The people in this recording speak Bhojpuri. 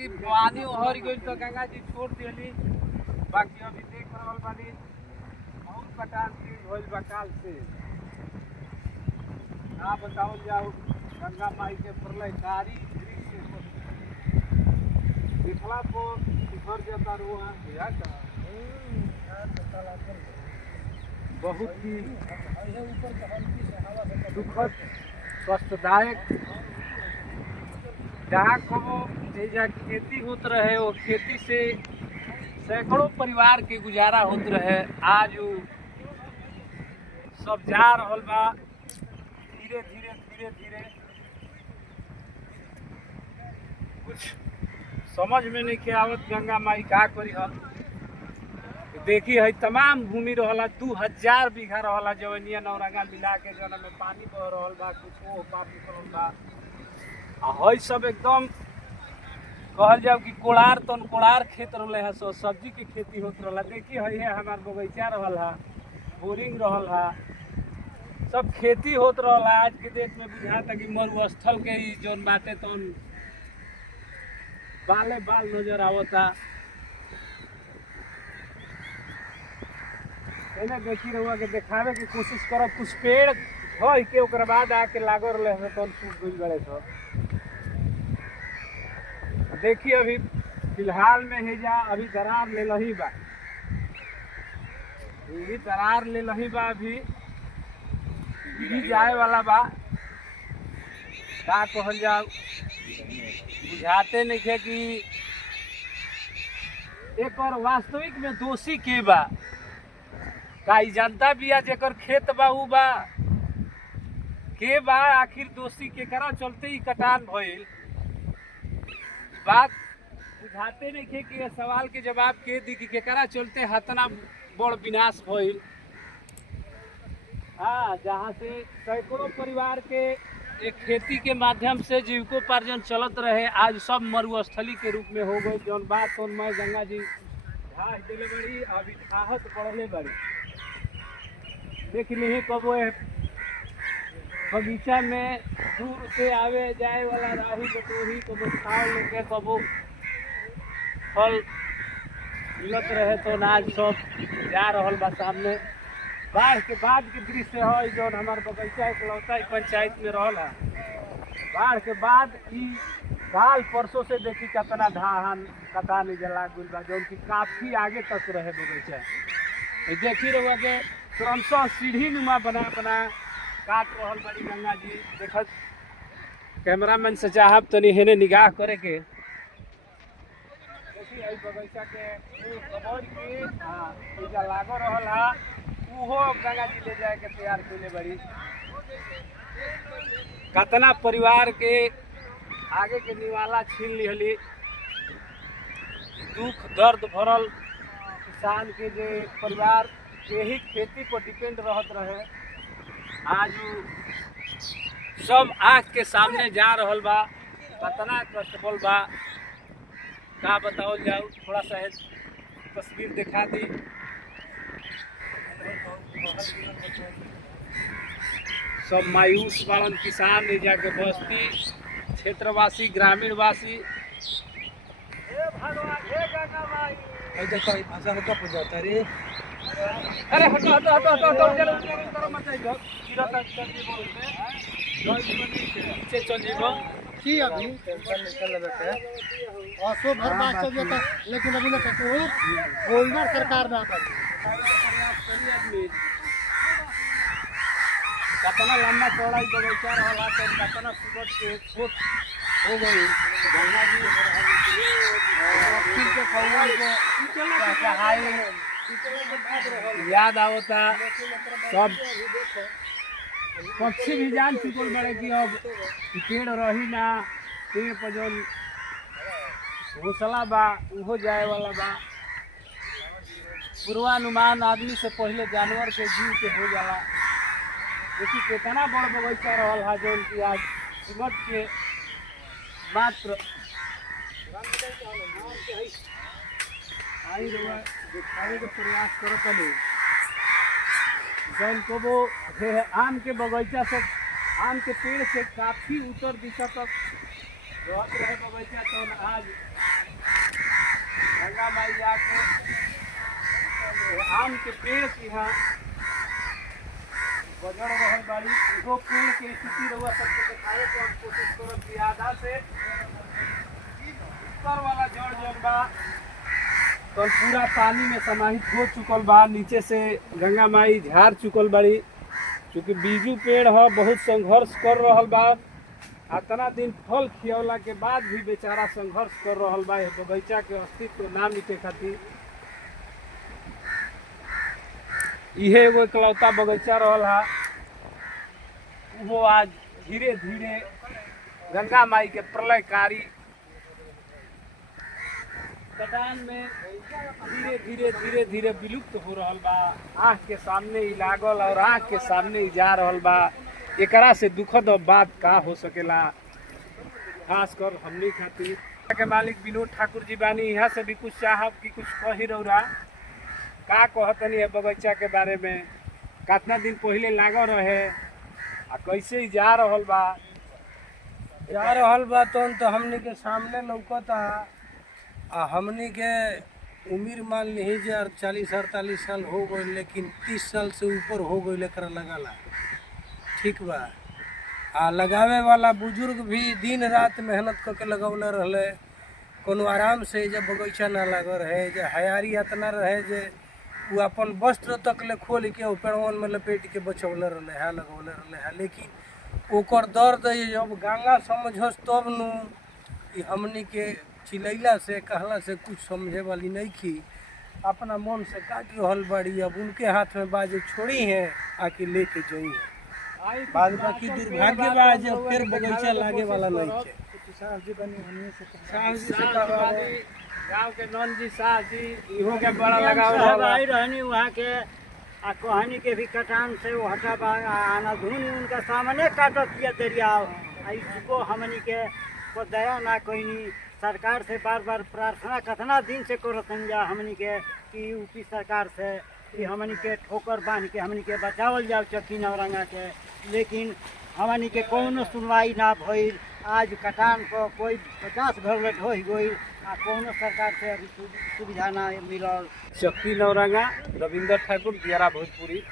पानी ओहर गई तो गंगा जी छोड़ दिली। बाकी अभी देख रहा बानी बहुत पटान भइल बा काल से। ना बताओ जाओ गंगा माई के प्रलयकारी दृश्य दिखला को घर जाता रुआ बहुत ही दुखद कष्टदायक। जहाँ को जहाँ खेती होत रहे वो खेती से सैकड़ों परिवार के गुजारा होत रहे, आज वो सब जा रहल बा धीरे धीरे धीरे धीरे। कुछ समझ में नहीं के आवत गंगा माई का करी हम। देखी है तमाम भूमि रहला 2000 बीघा रहला जवनिया नौरंगा मिला के जौन में पानी बह रहल बा, कुछ ओ पाप निकलल बा। हई सब एकदम कहल जाओ कि कोड़ार तन कोड़ार खेत रहे है, सो सब्जी के खेती होत रहा। देखी है हमार बगीचा रहल है, बोरिंग रहल है, सब खेती होत रहा। आज के डेट में बुझाता कि मरुस्थल के जौन बाटे तौन बाले बाल नजर आवता। देखी रहुआ के देखावे की कोशिश करब। कुछ पेड़ है के ओकर बाद आके लागल रहे तौन सूख गई बड़े सब। देखिए अभी फिलहाल में है जा अभी दरार ले लही बा, ये दरार ले लही बा, अभी भी जाए वाला बा। का कहल जाओ बुझाते नहीं है कि एक और वास्तविक में दोषी के बा। का जनता बिया जेकर खेत बा उ बा के बा, आखिर दोषी के करा चलते ही कटान भइल। बात बुझाते नहीं थे कि सवाल के जवाब के दी कि केकरा चलते हतना बड़ विनाश भइल। हाँ, जहाँ से सैकड़ों परिवार के एक खेती के माध्यम से जीविकोपार्जन चलत रहे, आज सब मरुस्थली के रूप में हो गई। जौन बात तो मैं गंगा जी घास दिले बड़ी, अभी खाहत बढ़ले बड़ी। देख ली कबो बगीचा में दूर से आवे जाए वाला राही बटोही कबो खाओ लेके कबो फल मिलत रहे तो आज सब जा रहल बा सामने। बाढ़ के बाद के दृश्य है जौन हमार बगीचा इकलौता पंचायत में रहल है। बाढ़ के बाद ई काल परसों से देखी कितना धान कटा नहीं जला गुल बा, जौन की काफी आगे तक रहे बगीचा। देखी रहुआ के क्रमशः सीढ़ी नुमा बना बना काट रहल बड़ी गंगा जी। देखत कैमरामैन से चाहब तनी हेने निगाह करे के। देखी आई बगीचा के कबर के पूजा लागो रहल है, उहो गंगा जी ले जाए के तैयार कइले बड़ी। कतना परिवार के आगे के निवाला छीन लिहली। दुख दर्द भरल किसान के जे परिवार यही खेती पर डिपेंड रहत रहे, आज सब आँख के सामने जा रहल बा। कतना कष्टफल बा का बताओ जाओ। थोड़ा सा तस्वीर दिखा दी। सब मायूस बालन किसान ले जाके बस्ती क्षेत्रवासी ग्रामीणवासी। अरे हटो हटो हटो हटो हटो चलो चलो मत जाइयो गिरा तक जल्दी बोल से चल जीवो की अभी टेंशन निकल लेते हैं। सो भर बात चल जाता, लेकिन अभी ना कोई बोलना सरकार ना कर कितना लंबा चौड़ाई बगीचा रहला तो कितना सुबह के छोट हो गई। गंगा जी के खौवा के हाई याद आवता। सब पक्षी भी जान चुकल बड़े कि अब पेड़ रही ना, पेड़ पर जो घोसला बा उहो जाए वाला बा। पूर्वानुमान आदमी से पहले जानवर के जीव के हो जाला। देखिए कितना बड़ बगीचा रहल है जो कि आज सिमट के मात्र आई रहा दिखाने के प्रयास करता नहीं। जौन को वो आम के बगीचा से आम के पेड़ से काफी उत्तर दिशा तक रहत रहे बगीचा, तो आज माई जाके आम के पेड़ के यहाँ बजड़ रहल बाड़ी। इहो पेड़ के स्थिति रहुआ सबके दिखाए के हम कोशिश करब कि आधा से ऊपर वाला जड़ जौन बा तो पूरा पानी में समाहित हो चुकल बा। नीचे से गंगा माई झाड़ चुकल बाड़ी। चूँकि बीजू पेड़ ह बहुत संघर्ष कर रहल बा। इतना दिन फल खियवला के बाद भी बेचारा संघर्ष कर रहल बा बगीचा के अस्तित्व ना मिटे खातिर। इहे एगो इकलौता बगीचा रहल हा, वो आज धीरे धीरे गंगा माई के प्रलयकारी कटान में धीरे धीरे धीरे धीरे विलुप्त हो रहल बा। आँख के सामने ही लागल और आँख के सामने ही जा रहल बा। एकरा से दुखद बात का हो सकेला, खास कर हमनी खातिर। के मालिक विनोद ठाकुर जी बानी, यहाँ से भी कुछ चाहब कि कुछ कही रौरा का कहतनी है बगीचा के बारे में। कितना दिन पहले लागल रहे आ कैसे जा रहल बा तो हमनी के सामने लौकता। आ हमनी के उम्र मान ली जे 40-48 साल हो गए, लेकिन 30 साल से ऊपर हो गए एकरा लगाला। ठीक बा। आ लगावे वाला बुजुर्ग भी दिन रात मेहनत करके लगौले रहले। कोनो आराम से जब बगीचा ना लागल रहे, जे हयारी इतना रहे जे वो अपन वस्त्र तक ले खोल के पेड़वन में लपेट के बचौले रहले है, लगौले रहले है। लेकिन ओकर दर्द जब गंगा समझस तब नु हमनी के चिलैला से कहला से कुछ समझे वाली नहीं की। अपना मन से काट रहल बाड़ी। अब उनके हाथ में बाजे छोड़ी है आके लेके जाई है। बाद बाकी दुर्भाग्य बा जे फिर बगीचा लागे वाला नहीं है। गाँव के नौन जी शाह जी इहो के बड़ा लगाव आई रहनी वहाँ के आ कहानी के भी कटान से वो हटा आना धुनी उनका सामने काटत किया दरिया। इसको हमनी के को दया ना कोई सरकार से बार बार प्रार्थना कितना दिन से करतन जा हमनी के कि यूपी सरकार से कि हमनी के ठोकर बांध के हमनी के बचावल जाओ चक्की नौरंगा के। लेकिन हमनी के कोनो सुनवाई ना भइल। आज कटान को कोई 50 घर में ढोई गई आ कोनो सरकार से अभी सुविधा ना मिलल। चक्की नौरंगा, रविंद्र ठाकुर, दियारा भोजपुरी।